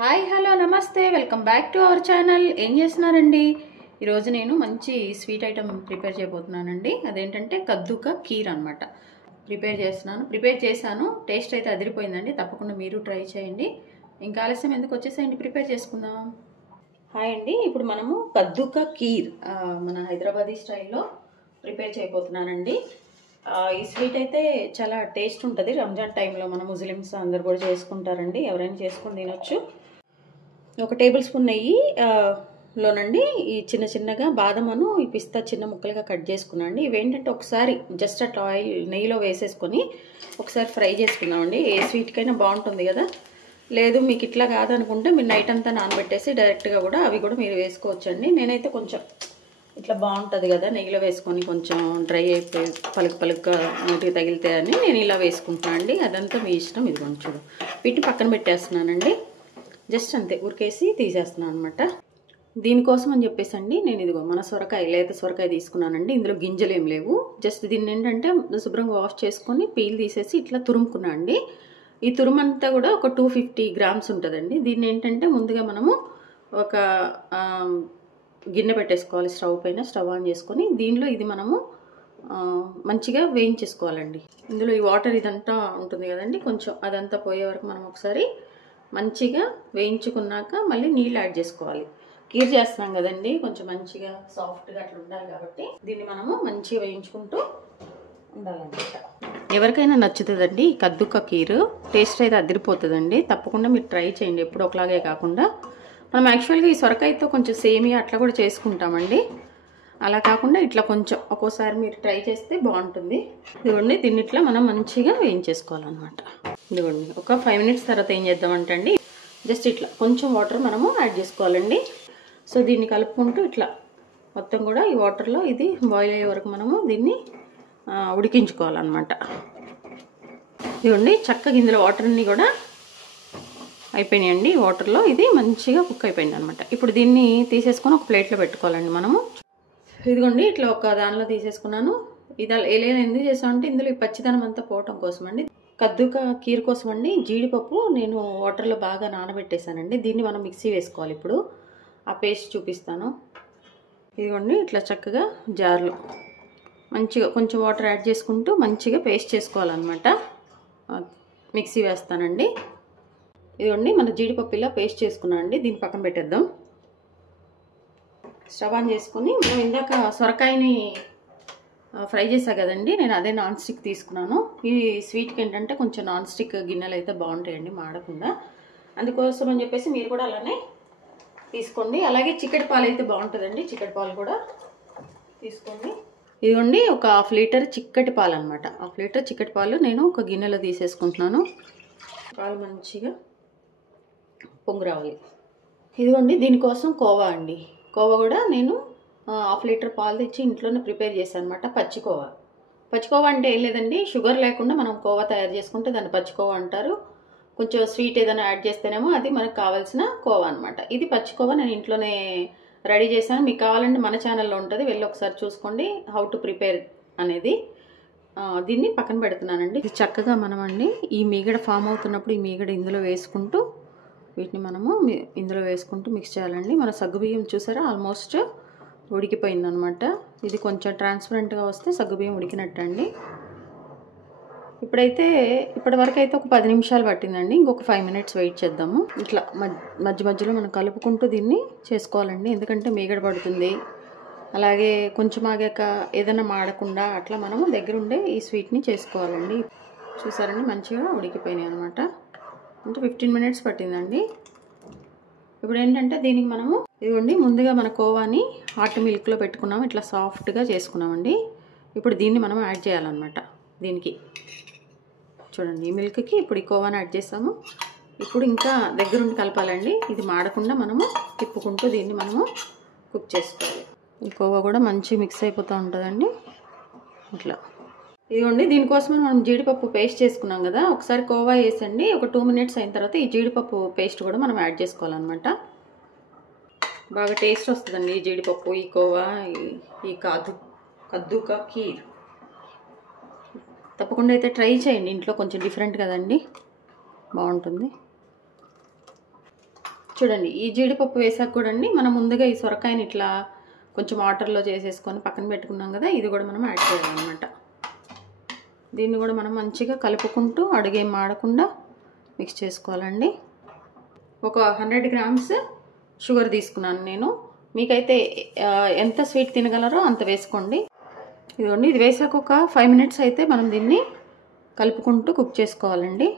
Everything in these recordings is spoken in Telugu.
హాయ్ హలో నమస్తే welcome back to our channel. ఏం చేస్తున్నారండి? ఈరోజు నేను మంచి స్వీట్ ఐటమ్ ప్రిపేర్ చేయబోతున్నానండి. అదేంటంటే కద్దుకా కీర్ అనమాట. ప్రిపేర్ చేశాను. టేస్ట్ అయితే అదిరిపోయిందండి. తప్పకుండా మీరు ట్రై చేయండి. ఇంకా ఆలస్యం ఎందుకు, వచ్చేసేయండి, ప్రిపేర్ చేసుకుందాం. హాయ్ అండి, ఇప్పుడు మనము కద్దుకా కీర్ మన హైదరాబాదీ స్టైల్లో ప్రిపేర్ చేయబోతున్నానండి. ఈ స్వీట్ అయితే చాలా టేస్ట్ ఉంటుంది. రంజాన్ టైంలో మన ముస్లిమ్స్ అందరు కూడా చేసుకుంటారండి. ఎవరైనా చేసుకుని తినొచ్చు. 1 టేబుల్ స్పూన్ నెయ్యి లోనండి ఈ చిన్నగా బాదమును ఈ పిస్తా చిన్న ముక్కలుగా కట్ చేసుకున్నాండి. ఇవేంటంటే ఒకసారి జస్ట్ అట్లా నెయ్యిలో వేసేసుకొని ఒకసారి ఫ్రై చేసుకుందామండి. ఏ స్వీట్కైనా బాగుంటుంది కదా. లేదు మీకు ఇట్లా కాదనుకుంటే మీరు నైట్ అంతా నానబెట్టేసి డైరెక్ట్గా కూడా అవి కూడా మీరు వేసుకోవచ్చండి. నేనైతే కొంచెం ఇట్లా బాగుంటుంది కదా నెయ్యిలో వేసుకొని కొంచెం డ్రై అయిపోయి పలుకుగా నీటికి తగిలితే అని నేను ఇలా వేసుకుంటున్నాను అండి. అదంతా మీ ఇష్టం. ఇది కొంచెం వీటిని పక్కన పెట్టేస్తున్నానండి. జస్ట్ అంతే ఉరికేసి తీసేస్తున్నాను అనమాట. దీనికోసం అని చెప్పేసి అండి నేను ఇదిగో మన సొరకాయ, లేత సొరకాయ తీసుకున్నానండి. ఇందులో గింజలు ఏం లేవు. జస్ట్ దీన్ని ఏంటంటే శుభ్రంగా వాష్ చేసుకొని పీల్ తీసేసి ఇట్లా తురుముకున్నా అండి. ఈ తురుమంతా కూడా ఒక 250 గ్రామ్స్ ఉంటుందండి. దీన్ని ఏంటంటే ముందుగా మనము ఒక గిన్నె పెట్టేసుకోవాలి. స్టవ్ ఆన్ చేసుకొని దీనిలో ఇది మనము మంచిగా వేయించేసుకోవాలండి. ఇందులో ఈ వాటర్ ఇదంతా ఉంటుంది కదండి, కొంచెం అదంతా పోయే వరకు మనం ఒకసారి మంచిగా వేయించుకున్నాక మళ్ళీ నీళ్ళు యాడ్ చేసుకోవాలి. కీర్ చేస్తున్నాం కదండి, కొంచెం మంచిగా సాఫ్ట్గా అట్లా ఉండాలి కాబట్టి దీన్ని మనము మంచిగా వేయించుకుంటూ ఉండాలన్నమాట. ఎవరికైనా నచ్చుతుందండి ఈ కద్దుకా కీర్. టేస్ట్ అయితే అదిరిపోతుందండి. తప్పకుండా మీరు ట్రై చేయండి. ఎప్పుడు ఒకలాగే కాకుండా మనం యాక్చువల్గా ఈ సొరకాయతో కొంచెం సేమియా అట్లా కూడా చేసుకుంటామండి. అలా కాకుండా ఇట్లా కొంచెం ఒక్కోసారి మీరు ట్రై చేస్తే బాగుంటుంది. ఇదిగోండి దీన్ని ఇట్లా మనం మంచిగా వేయించేసుకోవాలన్నమాట. ఇదిగోండి ఒక 5 మినిట్స్ తర్వాత ఏం చేద్దామంటే అండి, జస్ట్ ఇట్లా కొంచెం వాటర్ మనము యాడ్ చేసుకోవాలండి. సో దీన్ని కలుపుకుంటూ ఇట్లా మొత్తం కూడా ఈ వాటర్లో ఇది బాయిల్ అయ్యే వరకు మనము దీన్ని ఉడికించుకోవాలన్నమాట. ఇదిగోండి చక్కగా ఇందులో వాటర్ అన్నీ కూడా అయిపోయినాయండి. వాటర్లో ఇది మంచిగా కుక్ అయిపోయింది అనమాట. ఇప్పుడు దీన్ని తీసేసుకొని ఒక ప్లేట్లో పెట్టుకోవాలండి మనము. ఇదిగోండి ఇట్లా ఒక దానిలో తీసేసుకున్నాను. ఇది ఎలా ఎందుకు చేసామంటే ఇందులో ఈ పచ్చిదనం అంతా పోవటం కోసం అండి. కద్దుకా కీర్ కోసం అండి జీడిపప్పు నేను వాటర్లో బాగా నానబెట్టేశానండి. దీన్ని మనం మిక్సీ వేసుకోవాలి. ఇప్పుడు ఆ పేస్ట్ చూపిస్తాను. ఇదిగోండి ఇట్లా చక్కగా జార్లో మంచిగా కొంచెం వాటర్ యాడ్ చేసుకుంటూ మంచిగా పేస్ట్ చేసుకోవాలన్నమాట. మిక్సీ వేస్తానండి. ఇదిగోండి మన జీడిపప్పు ఇలా పేస్ట్ చేసుకున్నాం అండి. దీన్ని పక్కన పెట్టేద్దాం. స్టవ్ ఆన్ చేసుకొని మనం ఇందాక సొరకాయని ఫ్రై చేసా కదండి, నేను అదే నాన్ స్టిక్ తీసుకున్నాను. ఈ స్వీట్కి ఏంటంటే కొంచెం నాన్ స్టిక్ గిన్నెలు అయితే బాగుంటాయండి మాడకుండా. అందుకోసం అని చెప్పేసి మీరు కూడా అలానే తీసుకోండి. అలాగే చిక్కటి పాలు అయితే బాగుంటుందండి. చిక్కటి పాలు కూడా తీసుకోండి. ఇదిగోండి ఒక 1/2 లీటర్ చిక్కటి పాలు అనమాట. 1/2 లీటర్ చిక్కటి పాలు నేను ఒక గిన్నెలో తీసేసుకుంటున్నాను. పాలు మంచిగా పొంగు రావాలి. ఇదిగోండి దీనికోసం కోవా అండి. కోవా కూడా నేను 1/2 లీటర్ పాలు తెచ్చి ఇంట్లోనే ప్రిపేర్ చేశాను అనమాట. పచ్చికోవా అంటే ఏం లేదండి, షుగర్ లేకుండా మనం కోవా తయారు చేసుకుంటే దాన్ని పచ్చికోవా అంటారు. కొంచెం స్వీట్ ఏదైనా యాడ్ చేస్తేనేమో అది మనకు కావాల్సిన కోవా అనమాట. ఇది పచ్చికోవా నేను ఇంట్లోనే రెడీ చేశాను. మీకు కావాలంటే మన ఛానల్లో ఉంటుంది, వెళ్ళి ఒకసారి చూసుకోండి హౌ టు ప్రిపేర్ అనేది. దీన్ని పక్కన పెడుతున్నానండి. ఇది చక్కగా మనం అండి ఈ మీగడ ఫామ్ అవుతున్నప్పుడు ఈ మీగడ ఇందులో వేసుకుంటూ వీటిని మనము ఇందులో వేసుకుంటూ మిక్స్ చేయాలండి. మన సగ్గుబియ్యం చూసారా ఆల్మోస్ట్ ఉడికిపోయిందనమాట. ఇది కొంచెం ట్రాన్స్పరెంట్గా వస్తే సగ్గుబియ్యం ఉడికినట్టండి. ఇప్పటి వరకు అయితే ఒక 10 నిమిషాలు పట్టిందండి. ఇంకొక 5 మినిట్స్ వెయిట్ చేద్దాము. ఇట్లా మధ్యలో మనం కలుపుకుంటూ దీన్ని చేసుకోవాలండి. ఎందుకంటే మీగడ పడుతుంది. అలాగే కొంచెం ఆగాక ఏదైనా మాడకుండా అట్లా మనము దగ్గరుండే ఈ స్వీట్ని చేసుకోవాలండి. చూసారండి మంచిగా ఉడికిపోయినాయి అనమాట. అంటే 15 మినిట్స్ పట్టిందండి. ఇప్పుడు ఏంటంటే దీనికి మనము ఇదిగోండి ముందుగా మన కోవాని హాట్ మిల్క్లో పెట్టుకున్నాము. ఇట్లా సాఫ్ట్గా చేసుకున్నామండి. ఇప్పుడు దీన్ని మనం యాడ్ చేయాలన్నమాట. దీనికి చూడండి ఈ మిల్క్కి ఇప్పుడు ఈ కోవాని యాడ్ చేసాము. ఇప్పుడు ఇంకా దగ్గరుండి కలపాలండి. ఇది మాడకుండా మనము తిప్పుకుంటూ దీన్ని మనము కుక్ చేసుకోవాలి. ఈ కోవా కూడా మంచి మిక్స్ అయిపోతూ ఉంటుందండి. ఇట్లా ఇదిగోండి దీనికోసం మనం జీడిపప్పు పేస్ట్ చేసుకున్నాం కదా, ఒకసారి కోవా వేసండి. ఒక 2 మినిట్స్ అయిన తర్వాత ఈ జీడిపప్పు పేస్ట్ కూడా మనం యాడ్ చేసుకోవాలన్నమాట. బాగా టేస్ట్ వస్తుందండి ఈ జీడిపప్పు, ఈ కోవా, ఈ కద్దుకా కీర్. తప్పకుండా అయితే ట్రై చేయండి ఇంట్లో. కొంచెం డిఫరెంట్ కదండి, బాగుంటుంది. చూడండి ఈ జీడిపప్పు వేసాక కూడా అండి మనం ముందుగా ఈ సొరకాయని ఇట్లా కొంచెం వాటర్లో చేసేసుకొని పక్కన పెట్టుకున్నాం కదా, ఇది కూడా మనం యాడ్ చేయాలన్నమాట. దీన్ని కూడా మనం మంచిగా కలుపుకుంటూ అడుగేం మాడకుండా మిక్స్ చేసుకోవాలండి. ఒక 100 గ్రామ్స్ షుగర్ తీసుకున్నాను నేను. మీకైతే ఎంత స్వీట్ తినగలరో అంత వేసుకోండి. ఇదిగోండి, ఇది వేసాక ఒక 5 మినిట్స్ అయితే మనం దీన్ని కలుపుకుంటూ కుక్ చేసుకోవాలండి.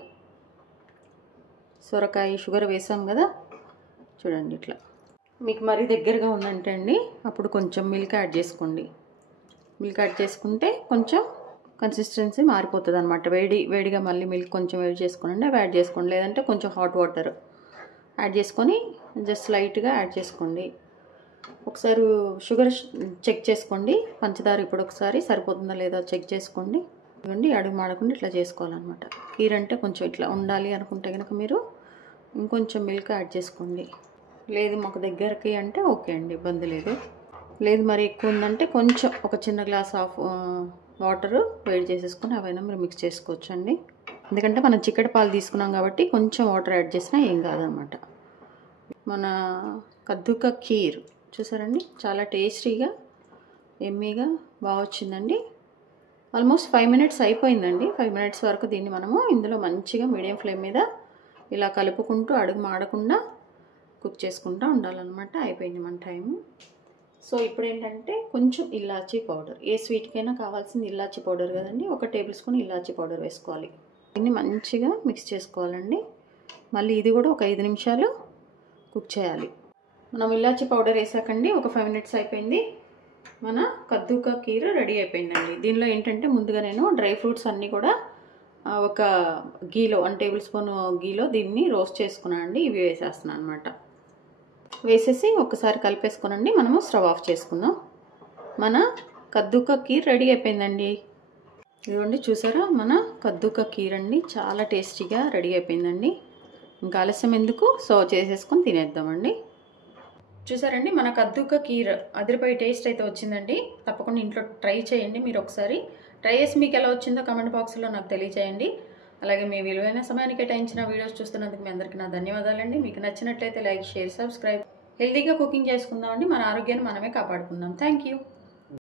సొరకాయ షుగర్ వేసాం కదా, చూడండి ఇట్లా. మీకు మరీ దగ్గరగా ఉందంటే అండి అప్పుడు కొంచెం మిల్క్ యాడ్ చేసుకోండి. మిల్క్ యాడ్ చేసుకుంటే కొంచెం కన్సిస్టెన్సీ మారిపోతుంది అనమాట. వేడిగా మళ్ళీ మిల్క్ కొంచెం వేడి చేసుకోండి, అవి యాడ్ చేసుకోండి. లేదంటే కొంచెం హాట్ వాటర్ యాడ్ చేసుకొని జస్ట్ లైట్గా యాడ్ చేసుకోండి. ఒకసారి షుగర్ చెక్ చేసుకోండి, పంచదార ఇప్పుడు ఒకసారి సరిపోతుందా లేదా చెక్ చేసుకోండి. ఇవ్వండి, అడుగు మాడకుండా ఇట్లా చేసుకోవాలన్నమాట. కీర్ అంటే కొంచెం ఇట్లా ఉండాలి అనుకుంటే కనుక మీరు ఇంకొంచెం మిల్క్ యాడ్ చేసుకోండి. లేదు మాకు దగ్గరకి అంటే ఓకే అండి, ఇబ్బంది లేదు. లేదు మరి ఎక్కువ ఉందంటే కొంచెం ఒక చిన్న గ్లాస్ ఆఫ్ వాటర్ వేడి చేసేసుకొని అవైనా మీరు మిక్స్ చేసుకోవచ్చు అండి. ఎందుకంటే మనం చిక్కటి పాలు తీసుకున్నాం కాబట్టి కొంచెం వాటర్ యాడ్ చేసినా ఏం కాదనమాట. మన కద్దుక ఖీర్ చూసారండి, చాలా టేస్టీగా ఎమ్మీగా బాగా వచ్చిందండి. ఆల్మోస్ట్ 5 మినిట్స్ అయిపోయిందండి. 5 మినిట్స్ వరకు దీన్ని మనము ఇందులో మంచిగా మీడియం ఫ్లేమ్ మీద ఇలా కలుపుకుంటూ అడుగు మాడకుండా కుక్ చేసుకుంటూ ఉండాలన్నమాట. అయిపోయింది మన టైము. సో ఇప్పుడు ఏంటంటే కొంచెం ఇలాచీ పౌడర్, ఏ స్వీట్కైనా కావాల్సింది ఇలాచీ పౌడర్ కదండి. 1 టేబుల్ స్పూన్ ఇలాచీ పౌడర్ వేసుకోవాలి. దీన్ని మంచిగా మిక్స్ చేసుకోవాలండి. మళ్ళీ ఇది కూడా ఒక 5 నిమిషాలు కుక్ చేయాలి. మనం ఇలాచీ పౌడర్ వేసాకండి ఒక 5 మినిట్స్ అయిపోయింది. మన కద్దుకా కీర్ రెడీ అయిపోయిందండి. దీనిలో ఏంటంటే ముందుగా నేను డ్రై ఫ్రూట్స్ అన్నీ కూడా ఒక గీలో 1 టేబుల్ స్పూన్ గీలో దీన్ని రోస్ట్ చేసుకున్నాను అండి. ఇవి వేసేస్తున్నాను అనమాట. వేసేసి ఒకసారి కలిపేసుకోనండి మనము స్టవ్ ఆఫ్ చేసుకుందాం. మన కద్దుకా కీర్ రెడీ అయిపోయిందండి. ఇదిగోండి చూసారా, మన కద్దుకా కీర్ అండి చాలా టేస్టీగా రెడీ అయిపోయిందండి. ఇంకా ఆలస్యం ఎందుకు, సర్వ్ చేసేసుకొని తినేద్దామండి. చూసారండి, మన కద్దుకా కీర్ అదిరిపోయి టేస్ట్ అయితే వచ్చిందండి. తప్పకుండా ఇంట్లో ట్రై చేయండి. మీరు ఒకసారి ట్రై చేసి మీకు ఎలా వచ్చిందో కామెంట్ బాక్స్లో నాకు తెలియజేయండి. అలాగే మీ విలువైన సమయాన్ని కేటాయించిన వీడియోస్ చూస్తున్నందుకు మీ అందరికీ నా ధన్యవాదాలండి. మీకు నచ్చినట్లయితే లైక్, షేర్, సబ్స్క్రైబ్. హెల్తీగా కుకింగ్ చేసుకుందామండి. మన ఆరోగ్యాన్ని మనమే కాపాడుకుందాం. Thank you.